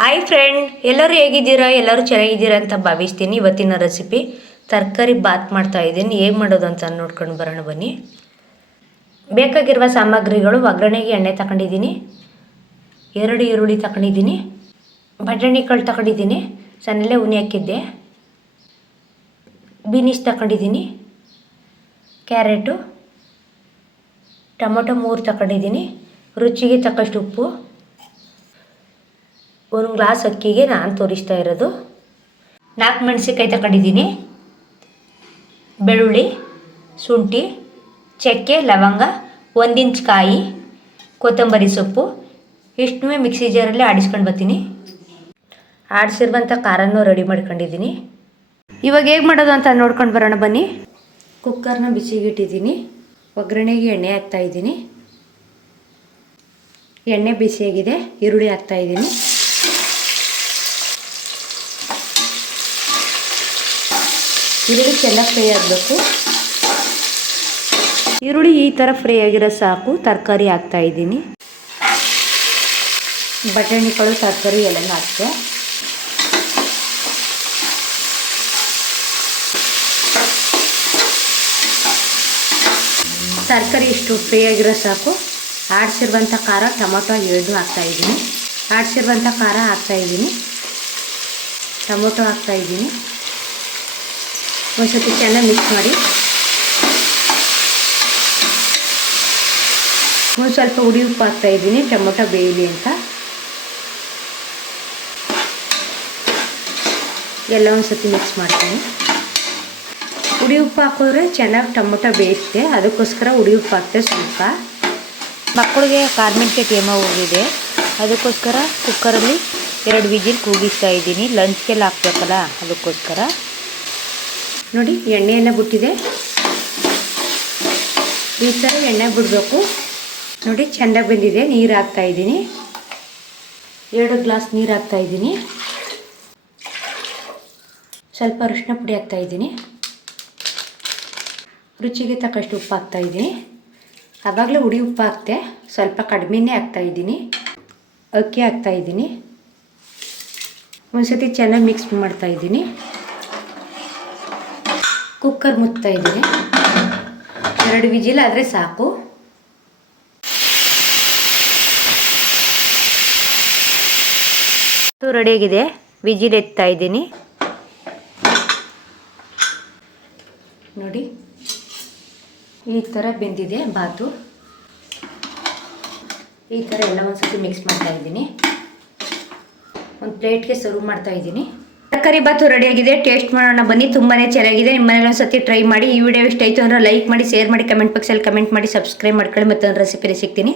Hi friend ಎಲ್ಲರೂ ಹೇಗಿದ್ದೀರಾ? ಎಲ್ಲರೂ ಚೆನ್ನಾಗಿದ್ದೀರಾ ಅಂತ ಭಾವಿಸ್ತೀನಿ. ಇವತ್ತಿನ ರೆಸಿಪಿ ತರಕಾರಿ ಬಾತ್ ಮಾಡ್ತಾ ಇದ್ದೀನಿ. ಹೇಗೆ ಮಾಡೋದು ಅಂತ ನೋಡ್ಕೊಂಡು ಬರೋಣ ಬನ್ನಿ. ಬೇಕಾಗಿರುವ ಸಾಮಗ್ರಿಗಳು ಒಗ್ಗರಣೆಗೆ ಎಣ್ಣೆ ತಗೊಂಡಿದ್ದೀನಿ. ಎರಡು ಈರುಳ್ಳಿ ತಗೊಂಡಿದ್ದೀನಿ. ಬಟಾಣಿಕಾಳು ತಗೊಂಡಿದ್ದೀನಿ. ಸಣ್ಣಲ್ಲೇ ಉನಿ ಹಾಕಿದ್ದೆ. ಬೀನಿಸ್ ತಗೊಂಡಿದ್ದೀನಿ. ಕ್ಯಾರೆಟು. ಟೊಮೊಟೊ ಮೂರು ತಗೊಂಡಿದ್ದೀನಿ. ರುಚಿಗೆ ತಕ್ಕಷ್ಟು ಉಪ್ಪು. ಒಂದು ಗ್ಲಾಸ್ ಅಕ್ಕಿಗೆ ನಾನು ತೋರಿಸ್ತಾ ಇರೋದು. ನಾಲ್ಕು ಮೆಣಸಿನ್ಕಾಯಿ ತಗೊಂಡಿದ್ದೀನಿ ಬೆಳ್ಳುಳ್ಳಿ, ಶುಂಠಿ, ಚಕ್ಕೆ, ಲವಂಗ ಒಂದಿಂಚ್ ಕಾಯಿ, ಕೊತ್ತಂಬರಿ ಸೊಪ್ಪು, ಇಷ್ಟನ್ನೂ ಮಿಕ್ಸಿ ಜಾರಲ್ಲಿ ಆಡಿಸ್ಕೊಂಡು ಬರ್ತೀನಿ. ಆಡಿಸಿರುವಂಥ ಖಾರನೂ ರೆಡಿ ಮಾಡ್ಕೊಂಡಿದ್ದೀನಿ. ಇವಾಗ ಹೇಗೆ ಮಾಡೋದು ಅಂತ ನೋಡ್ಕೊಂಡು ಬರೋಣ ಬನ್ನಿ. ಕುಕ್ಕರ್ನ ಬಿಸಿಗಿಟ್ಟಿದ್ದೀನಿ. ಒಗ್ಗರಣೆಗೆ ಎಣ್ಣೆ ಹಾಕ್ತಾಯಿದ್ದೀನಿ ಎಣ್ಣೆ ಬಿಸಿಯಾಗಿದೆ, ಈರುಳ್ಳಿ ಹಾಕ್ತಾಯಿದ್ದೀನಿ ಈರುಳ್ಳಿ ಚೆನ್ನಾಗಿ ಫ್ರೈ ಆಗಬೇಕು. ಈರುಳ್ಳಿ ಈ ಥರ ಫ್ರೈ ಆಗಿರೋ ಸಾಕು, ತರಕಾರಿ ಹಾಕ್ತಾ ಇದ್ದೀನಿ. ಬಟಾಣಿಗಳು ತರಕಾರಿ ಎಲ್ಲ ಹಾಕ್ತೆ. ತರಕಾರಿ ಇಷ್ಟು ಫ್ರೈ ಆಗಿರೋ ಸಾಕು. ಆಡಿಸಿರುವಂಥ ಖಾರ ಟೊಮೊಟೊ ಎರಡು ಹಾಕ್ತಾ ಇದ್ದೀನಿ. ಆಡಿಸಿರುವಂಥ ಖಾರ ಹಾಕ್ತಾ ಇದ್ದೀನಿ. ಟೊಮೊಟೊ ಹಾಕ್ತಾ ಇದ್ದೀನಿ. ಒಂದು ಚೆನ್ನಾಗಿ ಮಿಕ್ಸ್ ಮಾಡಿ. ಒಂದು ಸ್ವಲ್ಪ ಹುಡಿ ಉಪ್ಪು ಹಾಕ್ತಾ ಇದ್ದೀನಿ, ಟೊಮೊಟೊ ಬೇಯಲಿ ಅಂತ. ಎಲ್ಲ ಒಂದು ಸತಿ ಮಿಕ್ಸ್ ಮಾಡ್ತೀನಿ. ಹುಡಿ ಉಪ್ಪು ಹಾಕಿದ್ರೆ ಚೆನ್ನಾಗಿ ಟೊಮೊಟೊ ಬೇಯುತ್ತೆ ಅದಕ್ಕೋಸ್ಕರ ಹುಡಿ ಉಪ್ಪು ಹಾಕ್ತೆ ಸ್ವಲ್ಪ. ಮಕ್ಕಳಿಗೆ ಕಾರ್ಮೆಂಟ್ಗೆ ಟೇಮ ಹೋಗಿದೆ, ಅದಕ್ಕೋಸ್ಕರ ಕುಕ್ಕರಲ್ಲಿ ಎರಡು ವಿಜಿಲ್ ಕೂಗಿಸ್ತಾ ಇದ್ದೀನಿ. ಲಂಚ್ಗೆಲ್ಲ ಹಾಕ್ಬೇಕಲ್ಲ, ಅದಕ್ಕೋಸ್ಕರ. ನೋಡಿ ಎಣ್ಣೆಯೆಲ್ಲ ಬಿಟ್ಟಿದೆ. ಈ ಥರ ಎಣ್ಣೆ ಬಿಡಬೇಕು. ನೋಡಿ ಚೆಂದಾಗಿ ಬಂದಿದೆ, ನೀರು ಹಾಕ್ತಾ ಇದ್ದೀನಿ. ಎರಡು ಗ್ಲಾಸ್ ನೀರು ಹಾಕ್ತಾ ಇದ್ದೀನಿ. ಸ್ವಲ್ಪ ಅರಿಶಿನ ಪುಡಿ ಹಾಕ್ತಾ ಇದ್ದೀನಿ. ರುಚಿಗೆ ತಕ್ಕಷ್ಟು ಉಪ್ಪು ಹಾಕ್ತಾ ಇದ್ದೀನಿ. ಆವಾಗಲೇ ಹುಡಿ ಉಪ್ಪು ಹಾಕ್ತೆ, ಸ್ವಲ್ಪ ಕಡಿಮೆನೇ ಹಾಕ್ತಾ ಇದ್ದೀನಿ. ಅಕ್ಕಿ ಹಾಕ್ತಾ ಇದ್ದೀನಿ. ಒಂದು ಸತಿ ಚೆನ್ನಾಗಿ ಮಿಕ್ಸ್ ಮಾಡ್ತಾ ಇದ್ದೀನಿ. ಕುಕ್ಕರ್ ಮುಚ್ತಾ ಇದ್ದೀನಿ. ಎರಡು ವಿಜಿಲ್ ಆದರೆ ಸಾಕು. ರೆಡಿಯಾಗಿದೆ ವಿಜಿಲ್ ಎತ್ತಾ ಇದ್ದೀನಿ. ನೋಡಿ, ಈ ಥರ ಬೆಂದಿದೆ ಬಾತು. ಈ ಥರ ಎಲ್ಲ ಒಂದ್ಸತಿ ಮಿಕ್ಸ್ ಮಾಡ್ತಾ ಇದ್ದೀನಿ. ಒಂದು ಪ್ಲೇಟ್ಗೆ ಸರ್ವ್ ಮಾಡ್ತಾ ಇದ್ದೀನಿ. ತರಕಾರಿ ಬಾತು ರೆಡಿಯಾಗಿದೆ ಟೇಸ್ಟ್ ಮಾಡೋಣ ಬನ್ನಿ. ತುಂಬಾನೇ ಚೆನ್ನಾಗಿದೆ. ನಿಮ್ಮ ಮನೇಲಿ ಒಂದ್ಸತಿ ಟ್ರೈ ಮಾಡಿ. ಈ ವಿಡಿಯೋ ಇಷ್ಟ ಆಯ್ತು ಅಂದರೆ ಲೈಕ್ ಮಾಡಿ ಶೇರ್ ಮಾಡಿ ಕಮೆಂಟ್ ಬಾಕ್ಸಲ್ಲಿ ಕಮೆಂಟ್ ಮಾಡಿ ಸಬ್ಸ್ಕ್ರೈಬ್ ಮಾಡ್ಕೊಳ್ಳಿ. ಮತ್ತೊಂದು ರೆಸಿಪಿಲಿ ಸಿಗ್ತೀನಿ.